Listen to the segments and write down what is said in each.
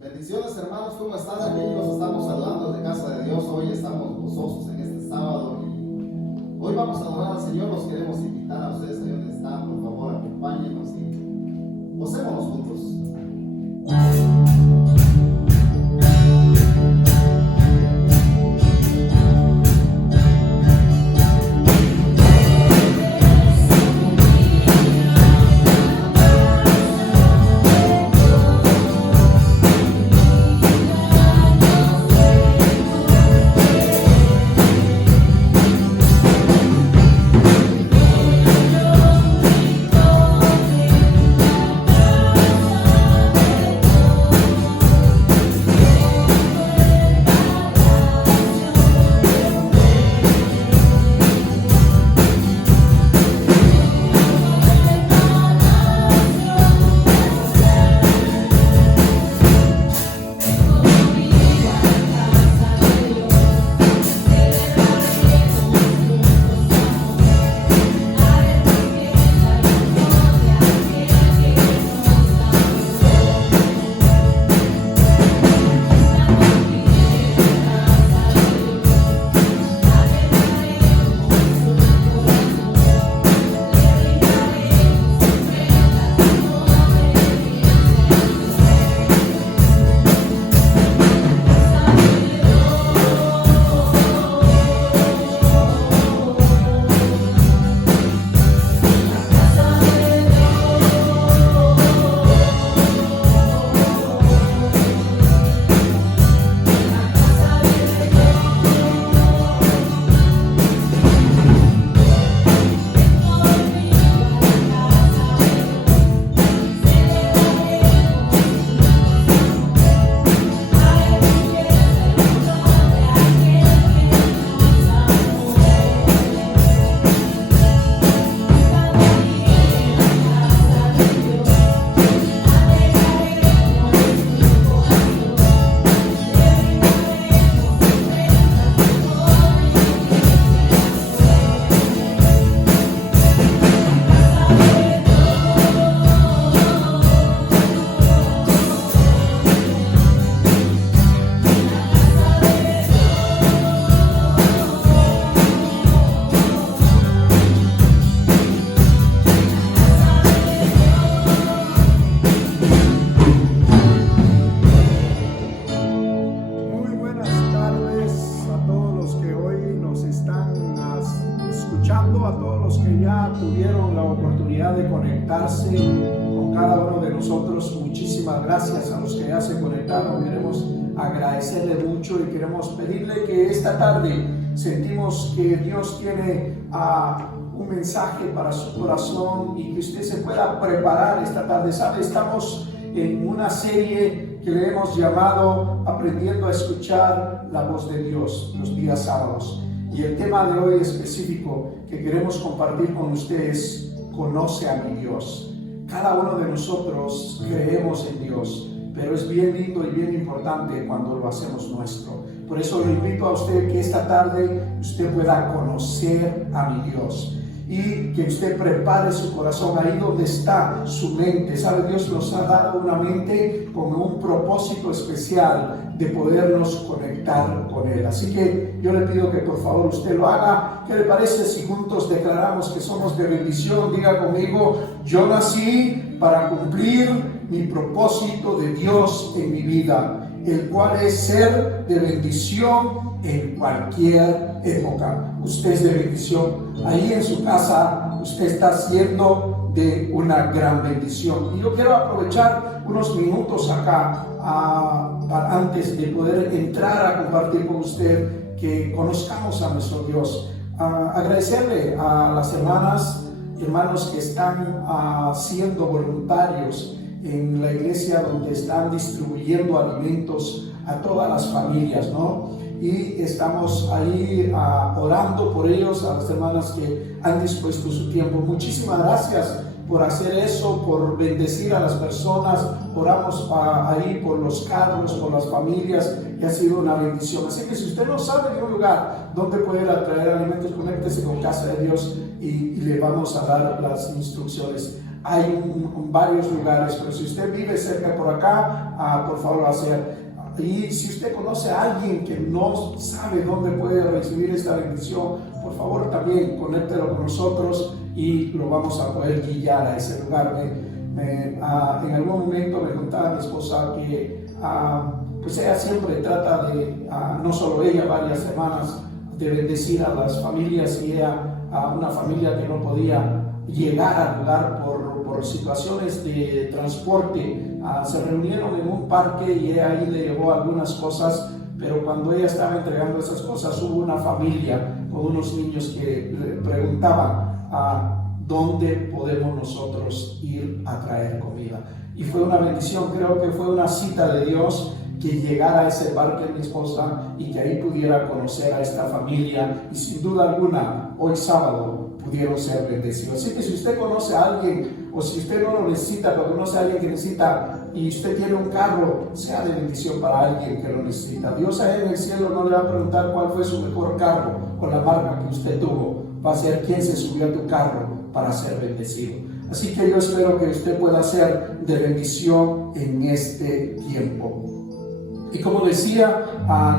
Bendiciones, hermanos, ¿cómo están? Aquí los estamos saludando desde casa de Dios. Hoy estamos gozosos en este sábado y hoy vamos a adorar al Señor. Los queremos invitar a ustedes ahí donde están. Por favor, acompáñenos y gocémonos juntos. A todos los que ya tuvieron la oportunidad de conectarse con cada uno de nosotros, muchísimas gracias. A los que ya se conectaron, queremos agradecerle mucho y queremos pedirle que esta tarde sentimos que Dios tiene un mensaje para su corazón y que usted se pueda preparar esta tarde. ¿Sabe? Estamos en una serie que le hemos llamado Aprendiendo a escuchar la voz de Dios los días sábados. Y el tema de hoy específico que queremos compartir con ustedes, conoce a mi Dios. Cada uno de nosotros creemos en Dios, pero es bien lindo y bien importante cuando lo hacemos nuestro. Por eso le invito a usted que esta tarde usted pueda conocer a mi Dios y que usted prepare su corazón ahí donde está su mente. ¿Sabe? Dios nos ha dado una mente con un propósito especial de podernos conectar con Él. Así que yo le pido que por favor usted lo haga. ¿Qué le parece si juntos declaramos que somos de bendición? Diga conmigo: yo nací para cumplir mi propósito de Dios en mi vida, el cual es ser de bendición en cualquier época. Usted es de bendición. Ahí en su casa usted está siendo de una gran bendición. Y yo quiero aprovechar unos minutos acá antes de poder entrar a compartir con usted, que conozcamos a nuestro Dios. Agradecerle a las hermanas y hermanos que están siendo voluntarios en la iglesia, donde están distribuyendo alimentos a todas las familias, ¿no? Y estamos ahí orando por ellos, a las hermanas que han dispuesto su tiempo. Muchísimas gracias por hacer eso, por bendecir a las personas. Oramos ahí por los carros, por las familias, y ha sido una bendición. Así que si usted no sabe de un lugar donde poder traer alimentos, conéctese con Casa de Dios y le vamos a dar las instrucciones. hay varios lugares, pero si usted vive cerca por acá, por favor hacer. Y si usted conoce a alguien que no sabe dónde puede recibir esta bendición, por favor también conéctelo con nosotros y lo vamos a poder guiar a ese lugar. En algún momento me contaba mi esposa que pues ella siempre trata de, no solo ella, varias semanas, de bendecir a las familias, y ella, una familia que no podía llegar al lugar por situaciones de transporte, se reunieron en un parque y ella ahí le llevó algunas cosas, pero cuando ella estaba entregando esas cosas hubo una familia con unos niños que le preguntaban dónde podemos nosotros ir a traer comida, y fue una bendición. Creo que fue una cita de Dios que llegara a ese parque mi esposa y que ahí pudiera conocer a esta familia, y sin duda alguna hoy sábado pudieron ser bendecidos. Así que si usted conoce a alguien, o si usted no lo necesita, pero conoce a alguien que necesita y usted tiene un carro, sea de bendición para alguien que lo necesita. Dios ahí en el cielo no le va a preguntar cuál fue su mejor carro o la marca que usted tuvo, va a ser quién se subió a tu carro para ser bendecido. Así que yo espero que usted pueda ser de bendición en este tiempo. Y como decía,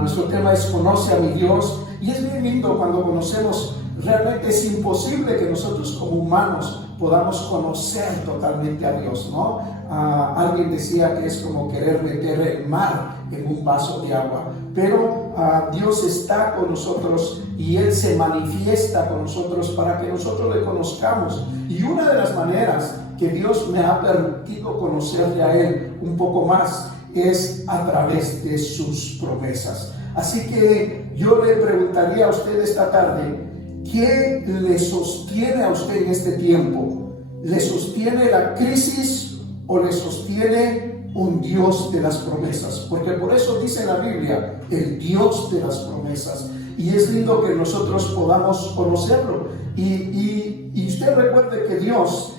nuestro tema es conoce a mi Dios, y es bien lindo cuando conocemos. Realmente es imposible que nosotros como humanos podamos conocer totalmente a Dios, ¿no? Alguien decía que es como querer meter el mar en un vaso de agua, pero Dios está con nosotros y Él se manifiesta con nosotros para que nosotros le conozcamos. Y una de las maneras que Dios me ha permitido conocerle a Él un poco más es a través de sus promesas. Así que yo le preguntaría a usted esta tarde, ¿qué le sostiene a usted en este tiempo? ¿Le sostiene la crisis o le sostiene un Dios de las promesas? Porque por eso dice la Biblia, el Dios de las promesas. Y es lindo que nosotros podamos conocerlo. Y usted recuerde que Dios,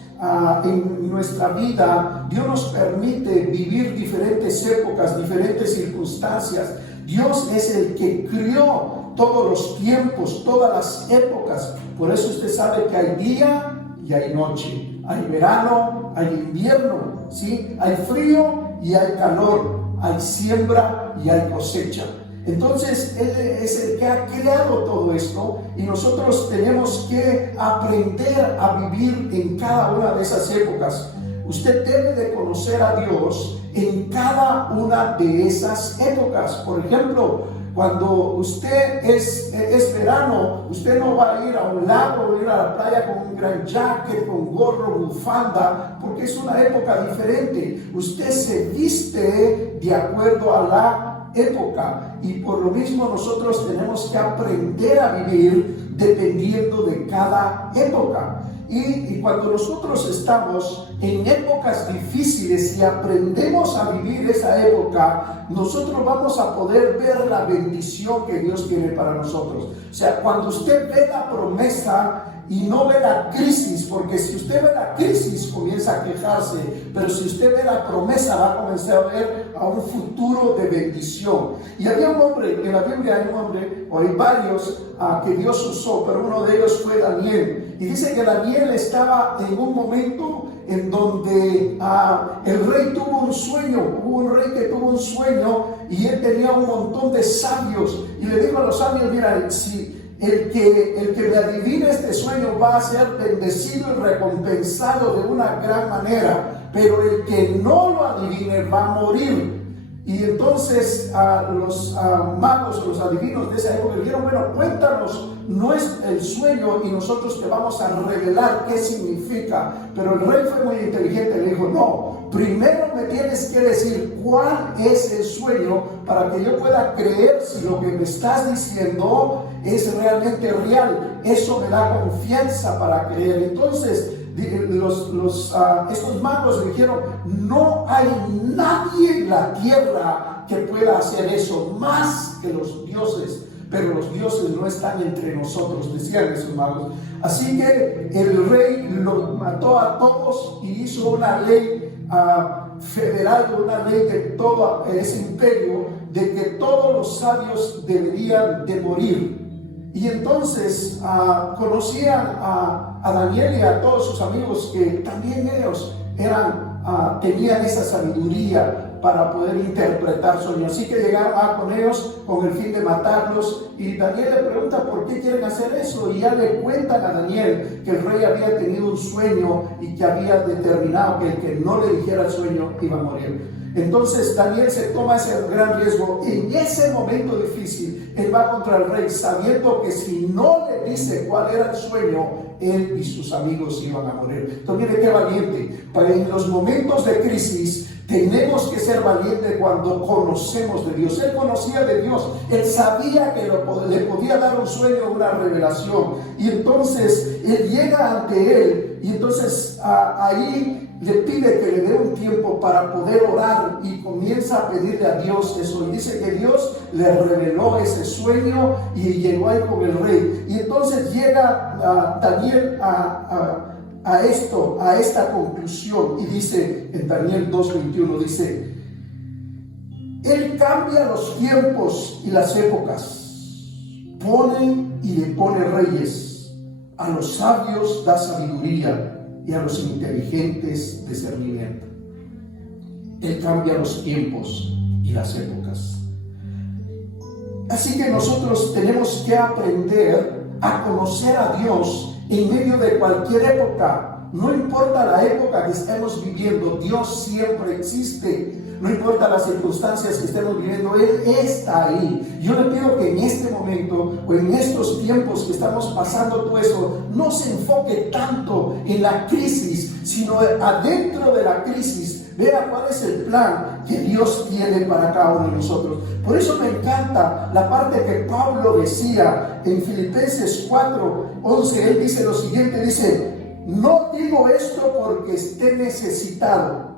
en nuestra vida, Dios nos permite vivir diferentes épocas, diferentes circunstancias. Dios es el que crió todos los tiempos, todas las épocas. Por eso usted sabe que hay día y hay noche, hay verano, hay invierno, ¿sí? Hay frío y hay calor, hay siembra y hay cosecha. Entonces Él es el que ha creado todo esto, y nosotros tenemos que aprender a vivir en cada una de esas épocas. Usted debe de conocer a Dios en cada una de esas épocas. Por ejemplo, cuando usted es verano, usted no va a ir a un lago, ir a la playa con un gran jacket, con gorro, bufanda, porque es una época diferente. Usted se viste de acuerdo a la época, y por lo mismo nosotros tenemos que aprender a vivir dependiendo de cada época. Y cuando nosotros estamos en épocas difíciles y aprendemos a vivir esa época, nosotros vamos a poder ver la bendición que Dios tiene para nosotros. O sea, cuando usted ve la promesa y no ve la crisis, porque si usted ve la crisis comienza a quejarse, pero si usted ve la promesa va a comenzar a ver a un futuro de bendición. Y había un hombre, en la Biblia hay un hombre, o hay varios que Dios usó, pero uno de ellos fue Daniel. Y dice que Daniel estaba en un momento en donde el rey tuvo un sueño. Hubo un rey que tuvo un sueño y él tenía un montón de sabios, y le dijo a los sabios: mira, si el que me adivine este sueño va a ser bendecido y recompensado de una gran manera, pero el que no lo adivine va a morir. Y entonces los magos, los adivinos de esa época dijeron: bueno, cuéntanos el sueño y nosotros te vamos a revelar qué significa. Pero el rey fue muy inteligente, le dijo: no, primero me tienes que decir cuál es el sueño para que yo pueda creer si lo que me estás diciendo es realmente real. Eso me da confianza para creer. Entonces estos magos le dijeron: no hay nadie en la tierra que pueda hacer eso más que los dioses, pero los dioses no están entre nosotros, decían esos magos. Así que el rey los mató a todos y hizo una ley federal, una ley de todo ese imperio, de que todos los sabios deberían de morir. Y entonces conocían a a Daniel y a todos sus amigos que también ellos tenían esa sabiduría para poder interpretar sueños. Así que llegaron con ellos con el fin de matarlos, y Daniel le pregunta por qué quieren hacer eso, y ya le cuentan a Daniel que el rey había tenido un sueño y que había determinado que el que no le dijera el sueño iba a morir. Entonces Daniel se toma ese gran riesgo. En ese momento difícil, él va contra el rey sabiendo que si no le dice cuál era el sueño, él y sus amigos iban a morir. Entonces mire qué valiente. En los momentos de crisis tenemos que ser valientes cuando conocemos de Dios. Él conocía de Dios, él sabía que le podía dar un sueño, una revelación, y entonces él llega ante él, y entonces ahí le pide que le dé un tiempo para poder orar, y comienza a pedirle a Dios eso, y dice que Dios le reveló ese sueño y llegó ahí con el rey. Y entonces llega Daniel a esta conclusión, y dice en Daniel 2:21, dice: Él cambia los tiempos y las épocas, pone y depone reyes, a los sabios da sabiduría y a los inteligentes discernimiento. Él cambia los tiempos y las épocas. Así que nosotros tenemos que aprender a conocer a Dios en medio de cualquier época. No importa la época que estemos viviendo, Dios siempre existe. No importa las circunstancias que estemos viviendo, Él está ahí. Yo le pido que en este momento o en estos tiempos que estamos pasando todo eso, no se enfoque tanto en la crisis, sino adentro de la crisis, vea cuál es el plan que Dios tiene para cada uno de nosotros. Por eso me encanta la parte que Pablo decía en Filipenses 4:11. Él dice lo siguiente, dice: no digo esto porque esté necesitado,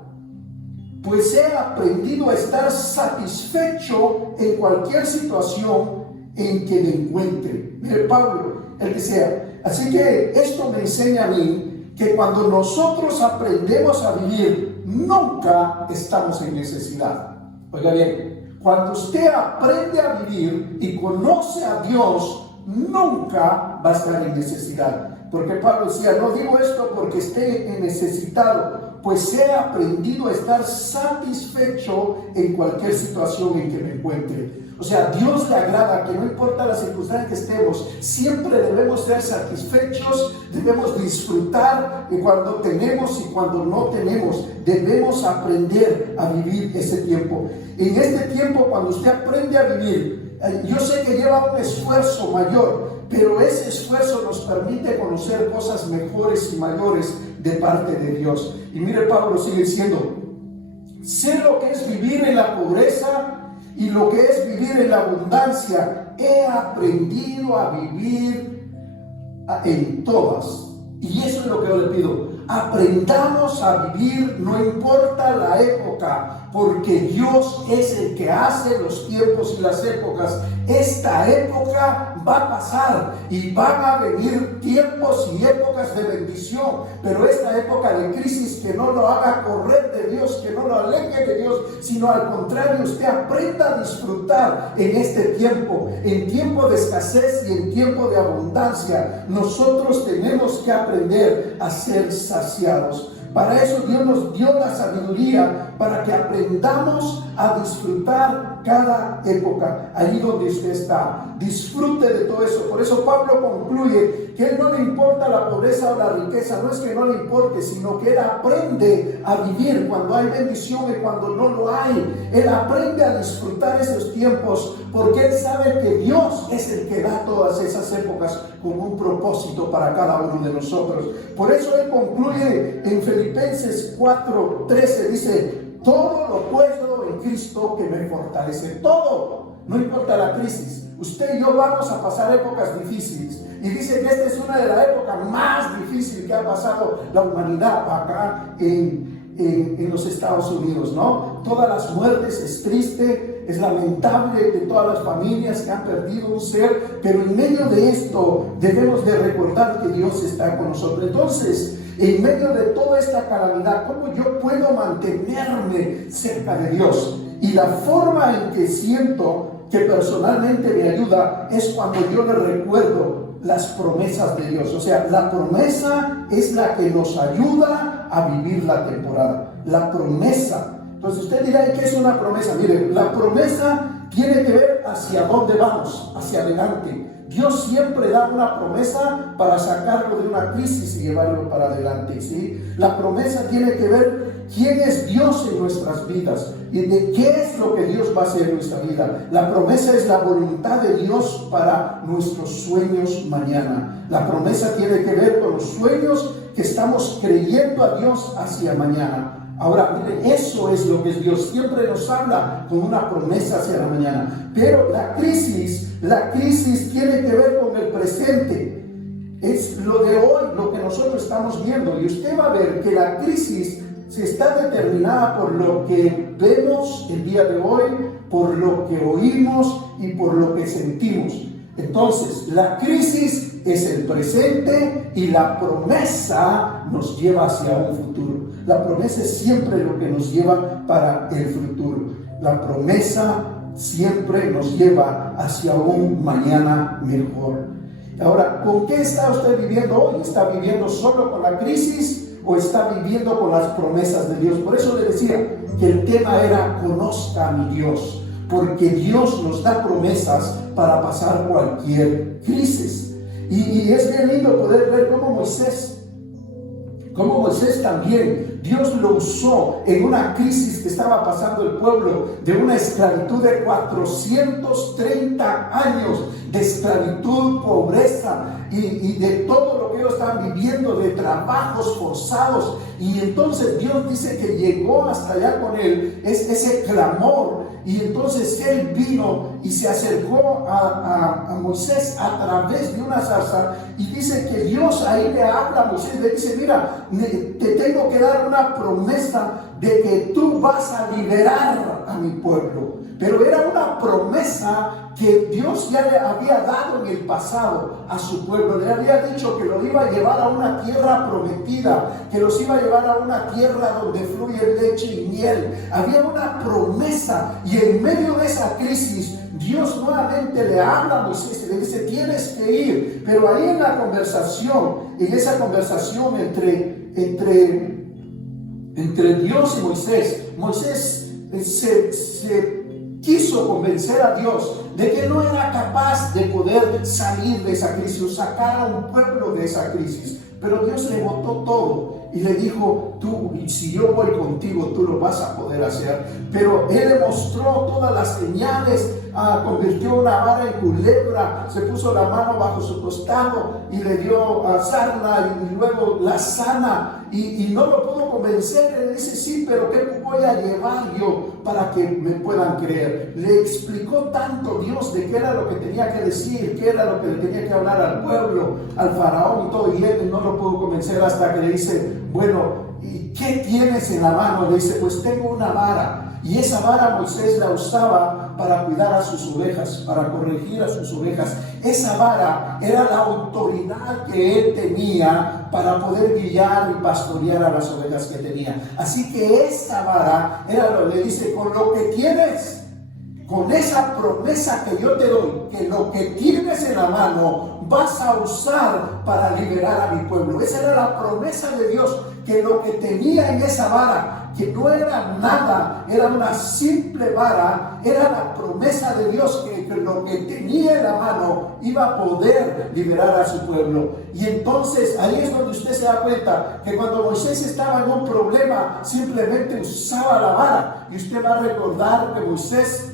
pues he aprendido a estar satisfecho en cualquier situación en que me encuentre. Mire, Pablo, él decía, así que esto me enseña a mí que cuando nosotros aprendemos a vivir, nunca estamos en necesidad. Oiga bien, cuando usted aprende a vivir y conoce a Dios, nunca va a estar en necesidad. Porque Pablo decía, no digo esto porque esté necesitado, pues he aprendido a estar satisfecho en cualquier situación en que me encuentre. O sea, a Dios le agrada que no importa la circunstancia que estemos, siempre debemos ser satisfechos, debemos disfrutar cuando tenemos y cuando no tenemos. Debemos aprender a vivir ese tiempo. En este tiempo, cuando usted aprende a vivir, yo sé que lleva un esfuerzo mayor, pero ese esfuerzo nos permite conocer cosas mejores y mayores de parte de Dios. Y mire, Pablo sigue diciendo, sé lo que es vivir en la pobreza y lo que es vivir en la abundancia. He aprendido a vivir en todas. Y eso es lo que yo le pido. Aprendamos a vivir, no importa la época, porque Dios es el que hace los tiempos y las épocas. Esta época va a pasar y van a venir tiempos y épocas de bendición, pero esta época de crisis que no lo haga correr de Dios, que no lo aleje de Dios, sino al contrario, usted aprenda a disfrutar en este tiempo, en tiempo de escasez y en tiempo de abundancia. Nosotros tenemos que aprender a ser saciados. Para eso Dios nos dio la sabiduría, para que aprendamos a disfrutar cada época, allí donde usted está. Disfrute de todo eso. Por eso Pablo concluye que a él no le importa la pobreza o la riqueza. No es que no le importe, sino que él aprende a vivir cuando hay bendición y cuando no lo hay. Él aprende a disfrutar esos tiempos, porque él sabe que Dios es el que da todas esas épocas con un propósito para cada uno de nosotros. Por eso él concluye en Filipenses 4:13, dice, todo lo puedo en Cristo que me fortalece. Todo, no importa la crisis. Usted y yo vamos a pasar épocas difíciles. Y dice que esta es una de las épocas más difíciles que ha pasado la humanidad acá en los Estados Unidos, ¿no? Todas las muertes, es triste, es lamentable de todas las familias que han perdido un ser, pero en medio de esto debemos de recordar que Dios está con nosotros. Entonces, en medio de toda esta calamidad, ¿cómo yo puedo mantenerme cerca de Dios? Y la forma en que siento que personalmente me ayuda es cuando yo le recuerdo las promesas de Dios. O sea, la promesa es la que nos ayuda a vivir la temporada. La promesa. Entonces usted dirá, ¿qué es una promesa? Mire, la promesa tiene que ver hacia dónde vamos, hacia adelante. Dios siempre da una promesa para sacarlo de una crisis y llevarlo para adelante, ¿sí? La promesa tiene que ver quién es Dios en nuestras vidas y de qué es lo que Dios va a hacer en nuestra vida. La promesa es la voluntad de Dios para nuestros sueños mañana. La promesa tiene que ver con los sueños que estamos creyendo a Dios hacia mañana. Ahora, miren, eso es lo que es Dios. Siempre nos habla con una promesa hacia la mañana. Pero la crisis tiene que ver con el presente. Es lo de hoy, lo que nosotros estamos viendo. Y usted va a ver que la crisis se está determinada por lo que vemos el día de hoy, por lo que oímos y por lo que sentimos. Entonces, la crisis es el presente y la promesa nos lleva hacia un futuro. La promesa es siempre lo que nos lleva para el futuro. La promesa siempre nos lleva hacia un mañana mejor. Ahora, ¿con qué está usted viviendo hoy? ¿Está viviendo solo con la crisis o está viviendo con las promesas de Dios? Por eso le decía que el tema era conozca a mi Dios, porque Dios nos da promesas para pasar cualquier crisis. Y es bien lindo poder ver cómo Moisés también, Dios lo usó en una crisis que estaba pasando el pueblo, de una esclavitud de 430 años, de esclavitud, pobreza y de todo lo que ellos estaban viviendo, de trabajos forzados. Y entonces Dios dice que llegó hasta allá con él, ese clamor. Y entonces él vino y se acercó a Moisés a través de una zarza, y dice que Dios ahí le habla a Moisés, le dice, mira, te tengo que dar una promesa de que tú vas a liberar a mi pueblo. Pero era una promesa que Dios ya le había dado en el pasado a su pueblo. Le había dicho que lo iba a llevar a una tierra prometida, que los iba a llevar a una tierra donde fluye leche y miel. Había una promesa, y en medio de esa crisis Dios nuevamente le habla a Moisés y le dice, tienes que ir. Pero ahí en la conversación, en esa conversación entre Dios y Moisés se quiso convencer a Dios de que no era capaz de poder salir de esa crisis o sacar a un pueblo de esa crisis. Pero Dios le botó todo y le dijo, tú, si yo voy contigo, tú lo vas a poder hacer. Pero él le mostró todas las señales, convirtió una vara en culebra, se puso la mano bajo su costado y le dio sarna, y luego la sana, y no lo pudo convencer. Él dice, sí, pero ¿qué voy a llevar yo para que me puedan creer? Le explicó tanto Dios de qué era lo que tenía que decir, qué era lo que le tenía que hablar al pueblo, al faraón y todo, y él no lo pudo convencer hasta que le dice, bueno, ¿y qué tienes en la mano? Le dice, pues tengo una vara. Y esa vara Moisés la usaba para cuidar a sus ovejas, para corregir a sus ovejas. Esa vara era la autoridad que él tenía para poder guiar y pastorear a las ovejas que tenía. Así que esa vara era lo que le dice, con lo que tienes, con esa promesa que yo te doy, que lo que tienes en la mano vas a usar para liberar a mi pueblo. Esa era la promesa de Dios, que lo que tenía en esa vara, que no era nada, era una simple vara, era la promesa de Dios que lo que tenía en la mano iba a poder liberar a su pueblo. Y entonces ahí es donde usted se da cuenta que cuando Moisés estaba en un problema, simplemente usaba la vara. Y usted va a recordar que Moisés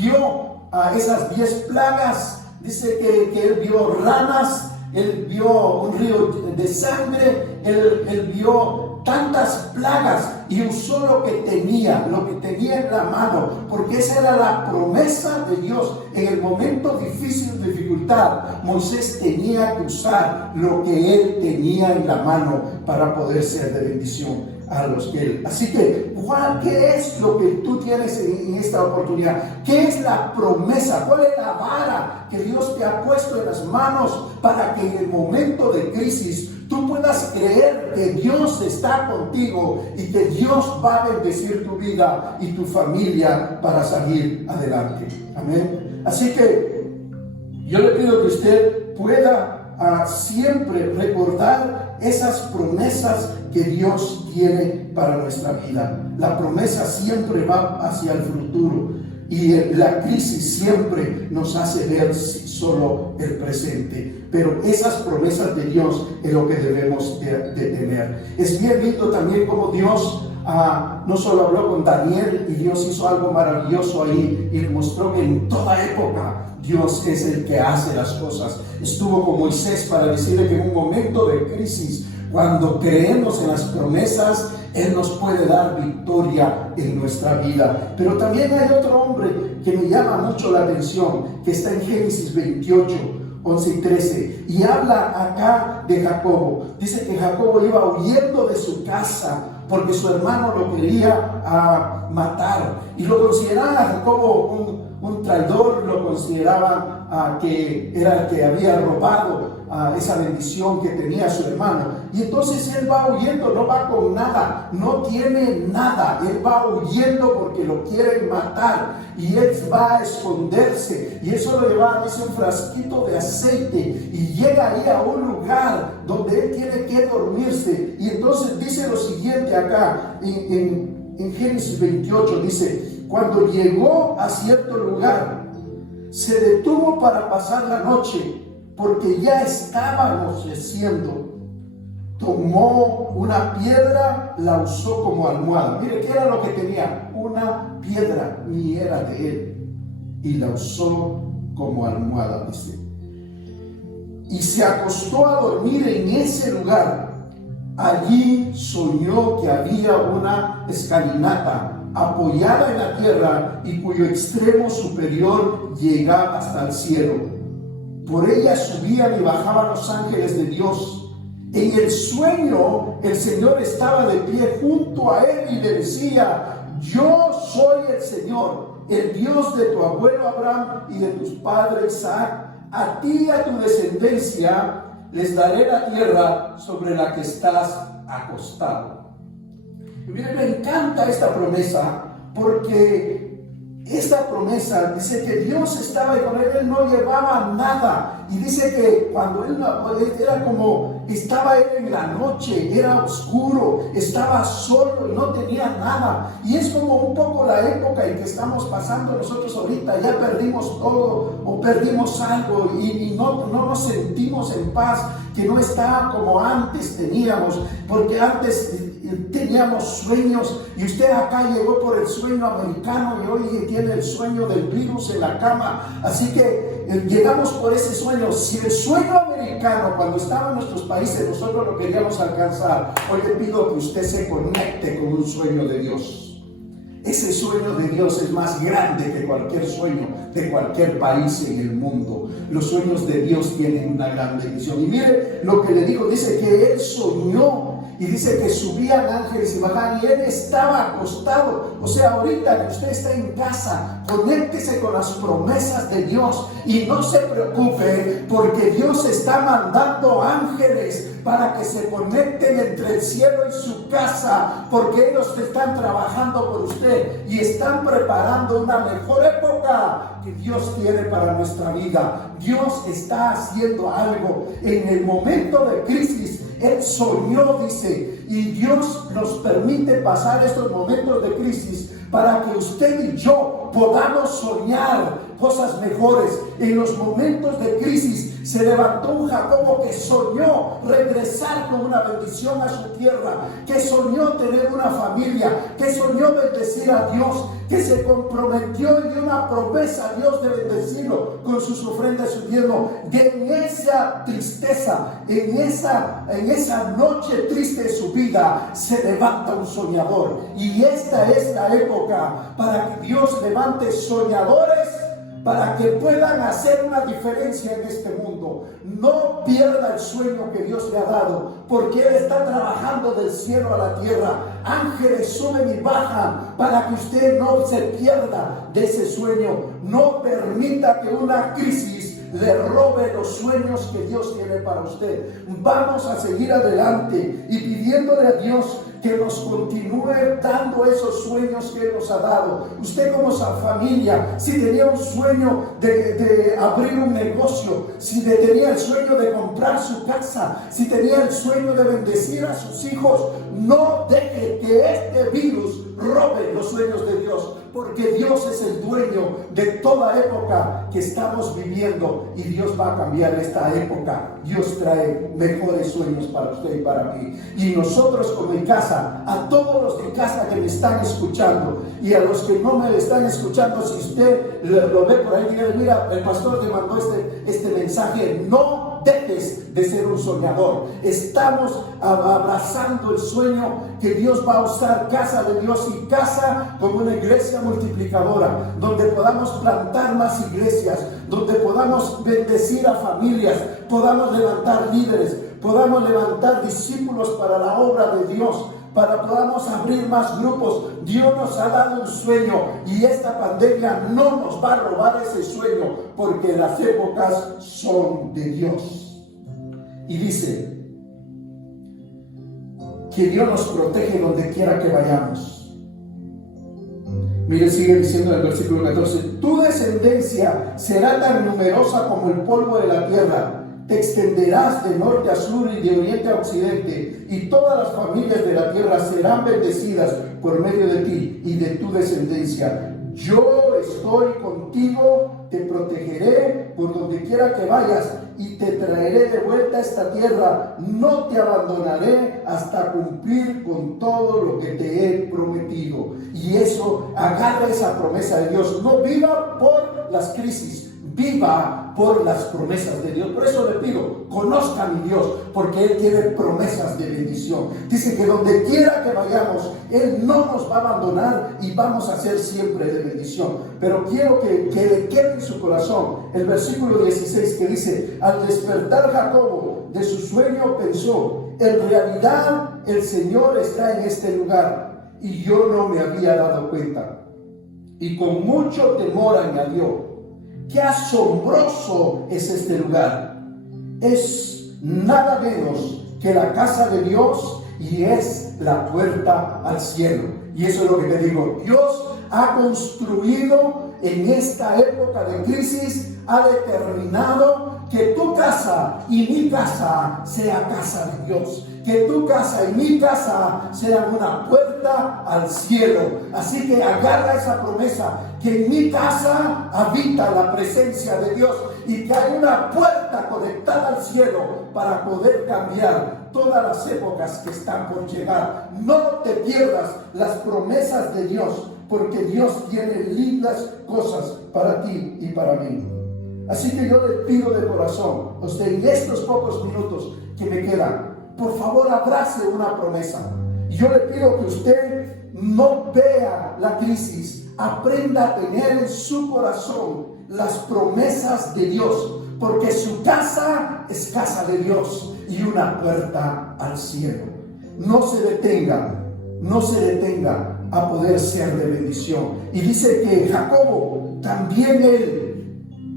vio esas 10 plagas. Dice que él vio ranas, él vio un río de sangre, él vio tantas plagas, y usó lo que tenía en la mano, porque esa era la promesa de Dios. En el momento difícil, de dificultad, Moisés tenía que usar lo que él tenía en la mano para poder ser de bendición a los que él. Así que, ¿qué es lo que tú tienes en esta oportunidad? ¿Qué es la promesa? ¿Cuál es la vara que Dios te ha puesto en las manos para que en el momento de crisis tú puedas creer que Dios está contigo y que Dios va a bendecir tu vida y tu familia para salir adelante? Amén. Así que yo le pido que usted pueda siempre recordar esas promesas que Dios tiene para nuestra vida. La promesa siempre va hacia el futuro y la crisis siempre nos hace ver solo el presente. Pero esas promesas de Dios es lo que debemos de tener. Es bien lindo también como Dios no solo habló con Daniel y Dios hizo algo maravilloso ahí y mostró que en toda época Dios es el que hace las cosas. Estuvo con Moisés para decirle que en un momento de crisis, cuando creemos en las promesas, Él nos puede dar victoria en nuestra vida. Pero también hay otro hombre que me llama mucho la atención, que está en Génesis 28, 11 y 13, y habla acá de Jacobo. Dice que Jacobo iba huyendo de su casa porque su hermano lo quería matar, y lo consideraban a Jacobo un traidor, lo consideraban que era el que había robado esa bendición que tenía su hermano. Y entonces él va huyendo, no va con nada, no tiene nada, él va huyendo porque lo quieren matar, y él va a esconderse, y eso lo lleva, dice, un frasquito de aceite, y llega ahí a un lugar donde él tiene que dormirse. Y entonces dice lo siguiente acá en Génesis 28, dice: cuando llegó a cierto lugar, se detuvo para pasar la noche, porque ya estaba anocheciendo. Tomó una piedra, la usó como almohada. Mire, ¿qué era lo que tenía? Una piedra, ni era de él, y la usó como almohada, dice. Y se acostó a dormir en ese lugar. Allí soñó que había una escalinata apoyada en la tierra y cuyo extremo superior llegaba hasta el cielo. Por ella subían y bajaban los ángeles de Dios. En el sueño el Señor estaba de pie junto a él y le decía: yo soy el Señor, el Dios de tu abuelo Abraham y de tus padres Isaac. A ti y a tu descendencia les daré la tierra sobre la que estás acostado. Y miren, me encanta esta promesa, porque esta promesa dice que Dios estaba con él, él no llevaba nada. Y dice que cuando él era como, estaba él en la noche, era oscuro, estaba solo y no tenía nada. Y es como un poco la época en que estamos pasando nosotros ahorita. Ya perdimos todo o perdimos algo y no nos sentimos en paz, que no está como antes teníamos, porque antes teníamos sueños, y usted acá llegó por el sueño americano y hoy tiene el sueño del virus en la cama. Así que llegamos por ese sueño. Si el sueño americano, cuando estaba en nuestros países, nosotros lo queríamos alcanzar, hoy le pido que usted se conecte con un sueño de Dios. Ese sueño de Dios es más grande que cualquier sueño de cualquier país en el mundo. Los sueños de Dios tienen una gran bendición. Y mire lo que le digo, dice que él soñó. Y dice que subían ángeles y bajaban, y él estaba acostado. O sea, ahorita que usted está en casa, conéctese con las promesas de Dios y no se preocupe, porque Dios está mandando ángeles para que se conecten entre el cielo y su casa, porque ellos están trabajando por usted y están preparando una mejor época que Dios tiene para nuestra vida. Dios está haciendo algo en el momento de crisis. Él soñó, dice, y Dios nos permite pasar estos momentos de crisis para que usted y yo podamos soñar cosas mejores. En los momentos de crisis se levantó un Jacobo que soñó regresar con una bendición a su tierra, que soñó tener una familia, que soñó bendecir a Dios, que se comprometió y dio una promesa a Dios de bendecirlo con sus ofrendas y su diezmo. Que en esa tristeza, en esa noche triste de su vida, se levanta un soñador. Y esta es la época para que Dios levante soñadores, para que puedan hacer una diferencia en este mundo. No pierda el sueño que Dios le ha dado, porque Él está trabajando del cielo a la tierra. Ángeles suben y bajan para que usted no se pierda de ese sueño. No permita que una crisis le robe los sueños que Dios tiene para usted. Vamos a seguir adelante y pidiéndole a Dios que nos continúe dando esos sueños que Él nos ha dado. Usted como familia, si tenía un sueño de abrir un negocio, si tenía el sueño de comprar su casa, si tenía el sueño de bendecir a sus hijos, no deje que este virus robe los sueños de Dios, porque Dios es el dueño de toda época que estamos viviendo y Dios va a cambiar esta época. Dios trae mejores sueños para usted y para mí. Y nosotros como en casa, a todos los de casa que me están escuchando y a los que no me están escuchando, si usted lo ve por ahí, dígale: mira, el pastor te mandó este mensaje, no dejes de ser un soñador. Estamos abrazando el sueño que Dios va a usar Casa de Dios y Casa como una iglesia multiplicadora, donde podamos plantar más iglesias, donde podamos bendecir a familias, podamos levantar líderes, podamos levantar discípulos para la obra de Dios, podamos abrir más grupos. Dios nos ha dado un sueño y esta pandemia no nos va a robar ese sueño, porque las épocas son de Dios. Y dice que Dios nos protege donde quiera que vayamos. Mire, sigue diciendo en el versículo 14: tu descendencia será tan numerosa como el polvo de la tierra. Te extenderás de norte a sur y de oriente a occidente, y todas las familias de la tierra serán bendecidas por medio de ti y de tu descendencia. Yo estoy contigo, te protegeré por donde quiera que vayas y te traeré de vuelta a esta tierra. No te abandonaré hasta cumplir con todo lo que te he prometido. Y eso, agarra esa promesa de Dios. No viva por las crisis, viva por las promesas de Dios. Por eso le pido, conozca a mi Dios, porque Él tiene promesas de bendición. Dice que donde quiera que vayamos, Él no nos va a abandonar y vamos a ser siempre de bendición. Pero quiero que le quede en su corazón el versículo 16 que dice: al despertar Jacobo de su sueño pensó, en realidad el Señor está en este lugar y yo no me había dado cuenta. Y con mucho temor añadió: qué asombroso es este lugar. Es nada menos que la casa de Dios y es la puerta al cielo. Y eso es lo que te digo. Dios ha construido en esta época de crisis, ha determinado que tu casa y mi casa sea casa de Dios. Que tu casa y mi casa sean una puerta al cielo. Así que agarra esa promesa, que en mi casa habita la presencia de Dios y que hay una puerta conectada al cielo para poder cambiar todas las épocas que están por llegar. No te pierdas las promesas de Dios, porque Dios tiene lindas cosas para ti y para mí. Así que yo le pido de corazón a usted, en estos pocos minutos que me quedan, por favor abrace una promesa. Yo le pido que usted no vea la crisis, aprenda a tener en su corazón las promesas de Dios, porque su casa es casa de Dios y una puerta al cielo. No se detenga a poder ser de bendición. Y dice que Jacobo, también él,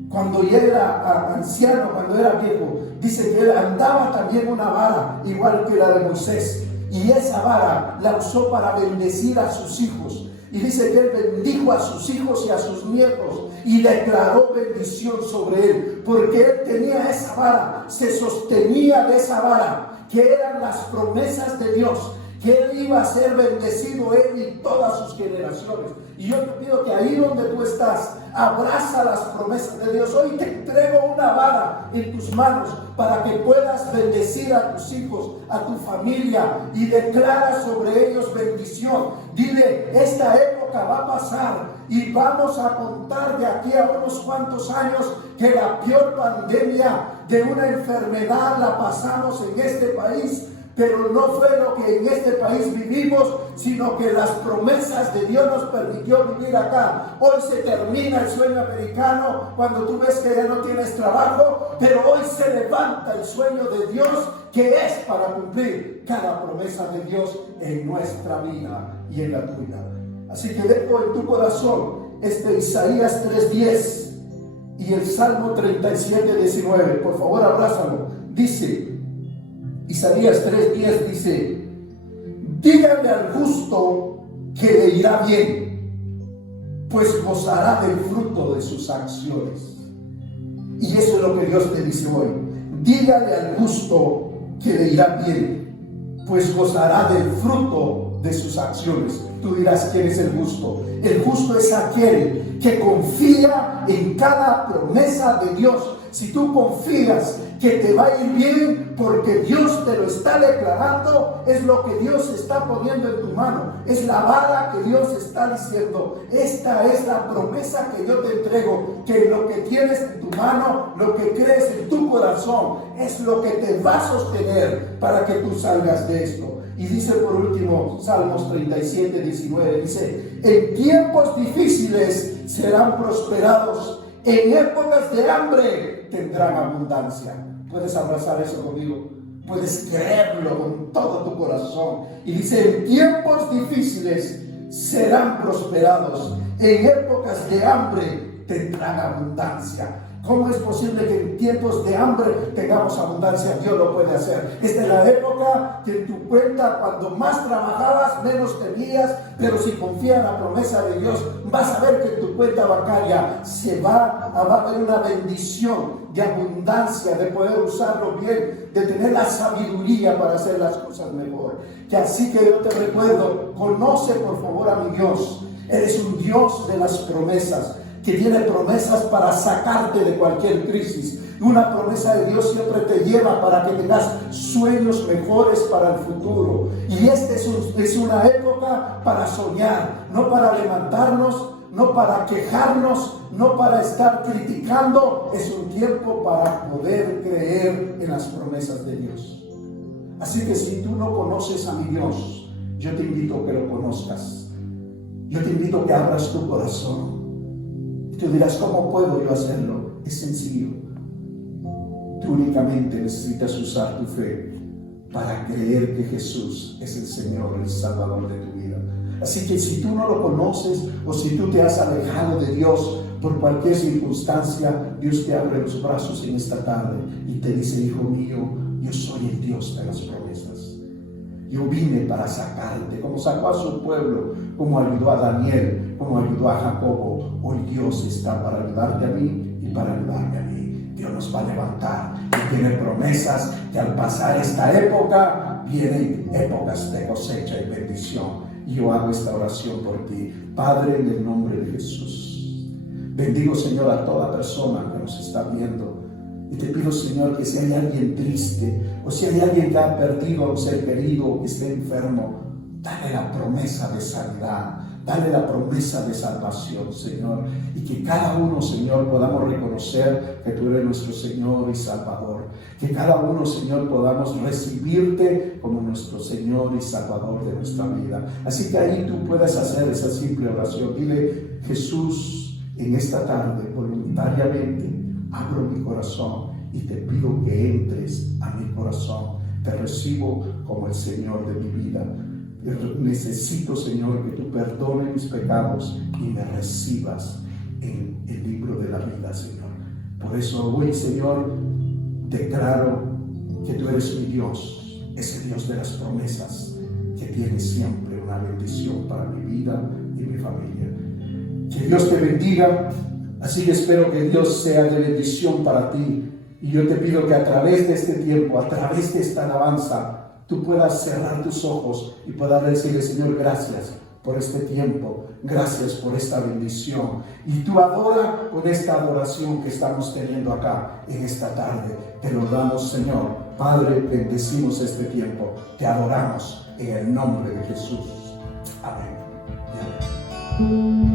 cuando ya era anciano, cuando era viejo, dice que él andaba también una vara igual que la de Moisés, y esa vara la usó para bendecir a sus hijos. Y dice que él bendijo a sus hijos y a sus nietos y declaró bendición sobre él, porque él tenía esa vara, se sostenía de esa vara, que eran las promesas de Dios, que él iba a ser bendecido, él y todas sus generaciones. Y yo te pido que ahí donde tú estás, abraza las promesas de Dios. Hoy te entrego una vara en tus manos para que puedas bendecir a tus hijos, a tu familia, y declara sobre ellos bendición. Dile: esta época va a pasar y vamos a contar de aquí a unos cuantos años que la peor pandemia de una enfermedad la pasamos en este país. Pero no fue lo que en este país vivimos, sino que las promesas de Dios nos permitió vivir acá. Hoy se termina el sueño americano cuando tú ves que ya no tienes trabajo, pero hoy se levanta el sueño de Dios, que es para cumplir cada promesa de Dios en nuestra vida y en la tuya. Así que dejo en tu corazón Isaías 3:10 y el Salmo 37:19. Por favor, abrázalo. Dice Isaías 3:10, dice: díganle al justo que le irá bien, pues gozará del fruto de sus acciones. Y eso es lo que Dios te dice hoy. Dígale al justo que le irá bien, pues gozará del fruto de sus acciones. Tú dirás, ¿quién es el justo? El justo es aquel que confía en cada promesa de Dios. Si tú confías que te va a ir bien porque Dios te lo está declarando, es lo que Dios está poniendo en tu mano, es la vara que Dios está diciendo: esta es la promesa que yo te entrego, que lo que tienes en tu mano, lo que crees en tu corazón, es lo que te va a sostener para que tú salgas de esto. Y dice por último, Salmos 37, 19, dice: en tiempos difíciles serán prosperados, en épocas de hambre tendrán abundancia. ¿Puedes abrazar eso conmigo? Puedes creerlo con todo tu corazón. Y dice: en tiempos difíciles serán prosperados, en épocas de hambre tendrán abundancia. ¿Cómo es posible que en tiempos de hambre tengamos abundancia? Dios lo puede hacer. Esta es la época que en tu cuenta, cuando más trabajabas, menos tenías, pero si confías en la promesa de Dios, vas a ver que en tu cuenta bancaria va a haber una bendición de abundancia, de poder usarlo bien, de tener la sabiduría para hacer las cosas mejor. Que así que yo te recuerdo, conoce por favor a mi Dios. Eres un Dios de las promesas, que tiene promesas para sacarte de cualquier crisis. Una promesa de Dios siempre te lleva para que tengas sueños mejores para el futuro. Y esta es una época para soñar, no para levantarnos, no para quejarnos, no para estar criticando. Es un tiempo para poder creer en las promesas de Dios. Así que si tú no conoces a mi Dios, yo te invito a que lo conozcas. Yo te invito a que abras tu corazón. Tú dirás, ¿cómo puedo yo hacerlo? Es sencillo. Tú únicamente necesitas usar tu fe para creer que Jesús es el Señor, el Salvador de tu vida. Así que si tú no lo conoces, o si tú te has alejado de Dios por cualquier circunstancia, Dios te abre los brazos en esta tarde y te dice: hijo mío, yo soy el Dios de las promesas. Yo vine para sacarte, como sacó a su pueblo, como ayudó a Daniel, como ayudó a Jacobo. Hoy Dios está para ayudarte a mí y para ayudarme a mí. Dios nos va a levantar y tiene promesas que al pasar esta época, vienen épocas de cosecha y bendición. Y yo hago esta oración por ti. Padre, en el nombre de Jesús, bendigo, Señor, a toda persona que nos está viendo. Y te pido, Señor, que si hay alguien triste, o si hay alguien que ha perdido a un ser querido, o que esté enfermo, dale la promesa de sanidad, dale la promesa de salvación, Señor. Y que cada uno, Señor, podamos reconocer que tú eres nuestro Señor y Salvador. Que cada uno, Señor, podamos recibirte como nuestro Señor y Salvador de nuestra vida. Así que ahí tú puedes hacer esa simple oración. Dile: Jesús, en esta tarde, voluntariamente, abro mi corazón y te pido que entres a mi corazón. Te recibo como el Señor de mi vida. Necesito, Señor, que tú perdones mis pecados y me recibas en el libro de la vida, Señor. Por eso hoy, Señor, declaro que tú eres mi Dios, ese Dios de las promesas, que tiene siempre una bendición para mi vida y mi familia. Que Dios te bendiga. Así que espero que Dios sea de bendición para ti. Y yo te pido que a través de este tiempo, a través de esta alabanza, tú puedas cerrar tus ojos y puedas decirle: Señor, gracias por este tiempo, gracias por esta bendición. Y tú adora con esta adoración que estamos teniendo acá en esta tarde. Te lo damos, Señor. Padre, bendecimos este tiempo. Te adoramos en el nombre de Jesús. Amén. Amén.